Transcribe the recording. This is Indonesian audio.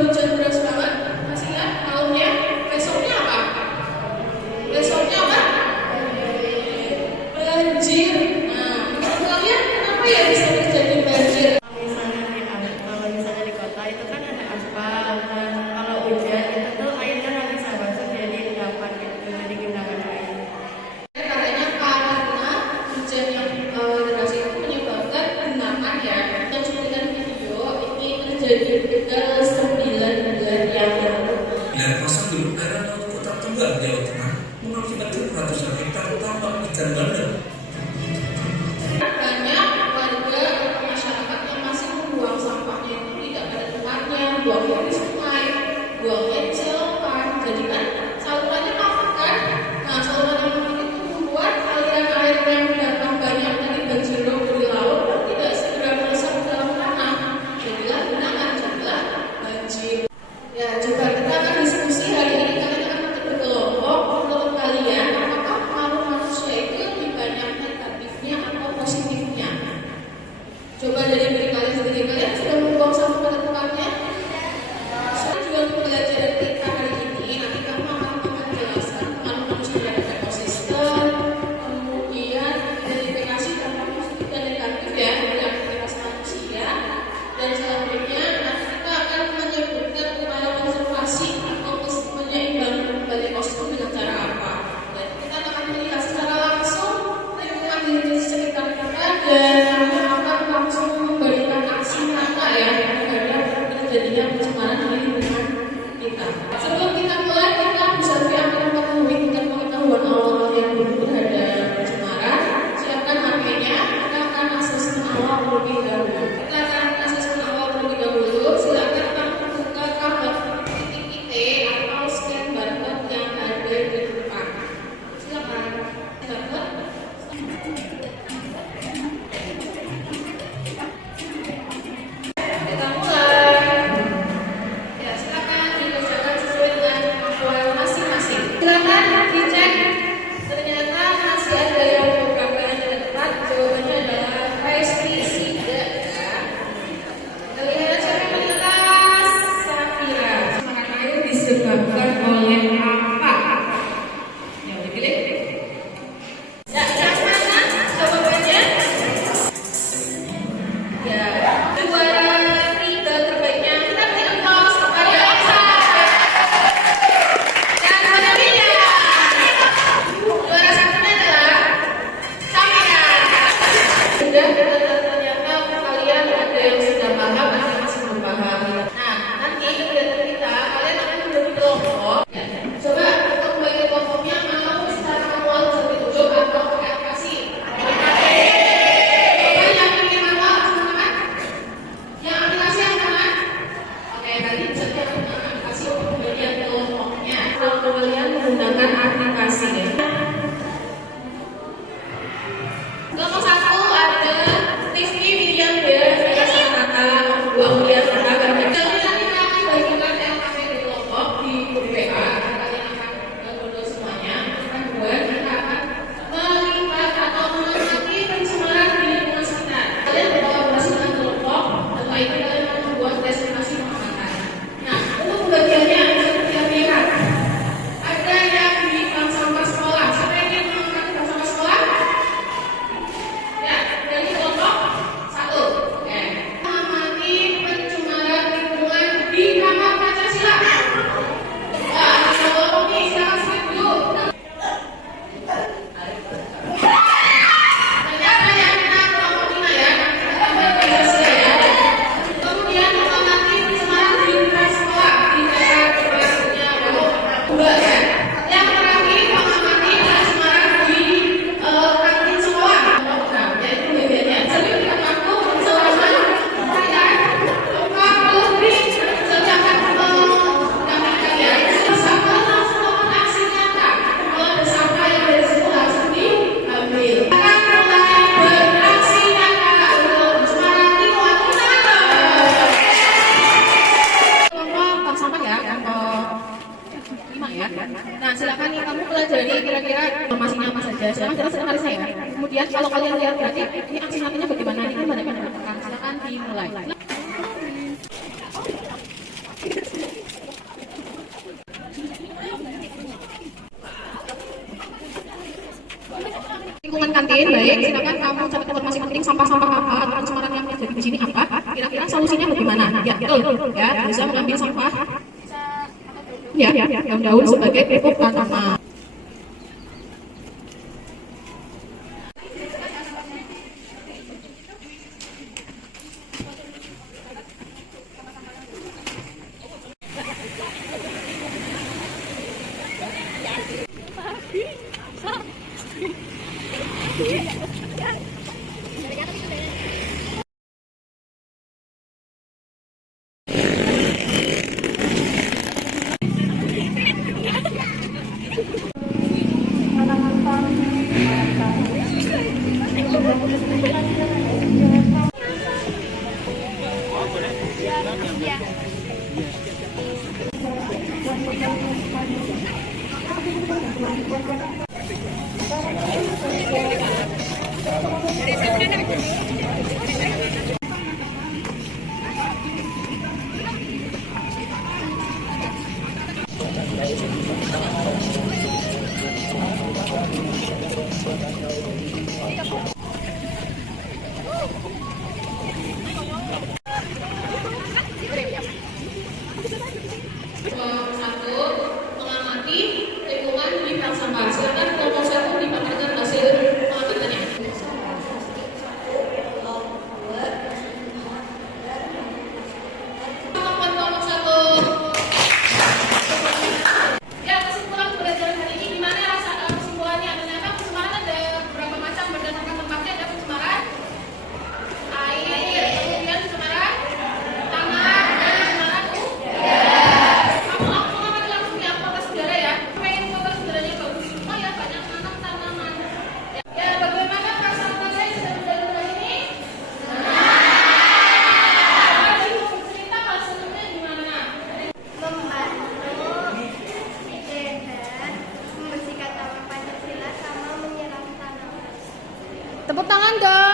hujan deras banget, masih ingat malamnya, besoknya apa? Besoknya apa? Banjir. Nah, menurut kalian kenapa ya bisa terjadi banjir? Kalau misalnya di kota itu kan ada aspal, dan kalau hujan itu tuh airnya nggak bisa masuk jadi endapan gitu, jadi genangan air. Karena hujan yang deras itu menyebabkan genangan ya. Yang cuplikan video ini terjadi tanggal 9 bulan yang lalu. Dan pasang gunung air laut Kota Tuban, Jawa Tengah mengakibatkan ratusan hektar tambak ikan bandeng. Banyak warga atau masyarakat yang masih membuang sampahnya itu tidak pada tempatnya, buangnya di sungai, buangnya di selokan. Jadi kan salurannya mati kan? Nah, saluran yang mati itu membuat aliran air yang datang banyak dari banjirop dari laut tidak segera meresap ke dalam tanah. Jadilah genangan, jadilah banjir. Ya, coba kita akan diskusi hari ini. Kalian akan nanti berkelompok. Menurut kalian, apakah pengaruh manusia itu lebih banyak negatifnya atau positifnya? Coba dari diri kalian sendiri, kalian sudah membuang sampah pada tempatnya? Saya juga untuk pembelajaran kita hari ini, nanti kamu akan menjelaskan pengaruh manusia terhadap ekosistem, kemudian identifikasi dampak positif dan negatif ya dari aktivitas manusia, dan selanjutnya nanti kita akan menyebutkan upaya konservasi atau menyeimbangkan kembali ekosistem dengan cara apa. Dan kita akan melihat secara langsung lingkungan di sekitar kita dan akan langsung memberikan aksi nyata ya terhadap terjadinya pencemaran di lingkungan kita. Sebelum kita mulai, kita bisa akan mengetahui tingkat pengetahuan awal yang dulu terhadap pencemaran. Siapkan HP-nya, kita akan asesmen awal terlebih dahulu. Kita akan asesmen awal terlebih dahulu. Silakan kamu buka tablet titik IT atau scan barcode yang ada di depan. Silakan. Tablet. Kita mulai. Ya, silakan dikerjakan sesuai dengan kemampuan masing-masing. Silakan dicek. Ternyata masih ada yang beberapa yang tidak tepat. Jawabannya adalah pestisida. Ya. Kita lihat siapa yang di atas. Safira. Semangat air disebabkan oleh apa? Ya, udah pilih. Ya, yang mana jawabannya? Ya, juara 3 terbaiknya kita beri aplaus kepada Oksa. Dan selanjutnya juara satunya adalah Samira. Sudah ternyata kalian ada yang sudah paham, ada yang masih belum paham. Nah, nanti kegiatan kita kalian akan membagi kelompok. Ya, coba untuk membagi kelompoknya mau secara manual sampai 7 atau pakai aplikasi. Coba yang ingin manual semangat. Yang aplikasi yang mana? Oke, tadi bisa menggunakan aplikasi untuk pembagian kelompoknya. Kalau kalian menggunakan aplikasi ya. Kelompok 1 ada Rizky, Miriam, Dea, Sanata, Aulia, Sanata, dan kita akan bagikan LKP di kelompok di grup WA. Kalian akan download semuanya. Kita buat, kita akan melihat atau mengamati pencemaran di lingkungan sekitar. Kalian berkolaborasi dengan kelompok, setelah itu kalian akan membuat destinasi pengamatan. Nah, untuk pembagiannya seperti yang dilihat, ada yang di bank sampah sekolah. Siapa yang ingin mengamati bank sampah sekolah? Ya, dari kelompok 1. Oke. Mengamati pencemaran lingkungan di kamar Pancasila. Wah, ada kelompok nih, silakan skip dulu. Ternyata yang kita kelompok 5 ya. Pancasila ya. Kemudian mengamati pencemaran di lingkungan sekolah di daerah terbaiknya Mbak ya. Yang terakhir mengamati pencemaran di kantin sekolah. Nah, yaitu bagiannya. Jadi kita aku selama kalian beri sedangkan kami kalian bersama langsung melakukan aksi nyata. Kalau ada sampah yang dari situ langsung diambil. Akan mulai beraksi nyata untuk pencemaran lingkungan kita. Kelompok bank sampah ya, kelompok 5 ya. Nah, silakan nih kamu pelajari kira-kira informasinya apa saja. Silakan jelaskan dari saya. Kemudian kalau kalian lihat berarti ini aksi nyatanya bagaimana? Ini kan banyak yang melakukan. Silakan dimulai. Lingkungan kantin, baik, silakan kamu catat informasi penting sampah-sampah apa atau pencemaran yang terjadi di sini apa. Kira-kira solusinya bagaimana? Ya, betul. Ya, bisa mengambil sampah. Ya, daun-daun sebagai pupuk tanaman. Satu, mengamati lingkungan di bank sampah. Silakan kelompok satu dipaparkan hasil pengamatannya. Teman kelompok satu. Ya, kesimpulan pembelajaran hari ini gimana kesimpulannya? Ternyata pencemaran ada beberapa macam berdasarkan tempatnya. Ada pencemaran air, kemudian pencemaran tanah, dan pencemaran Tepuk tangan dong.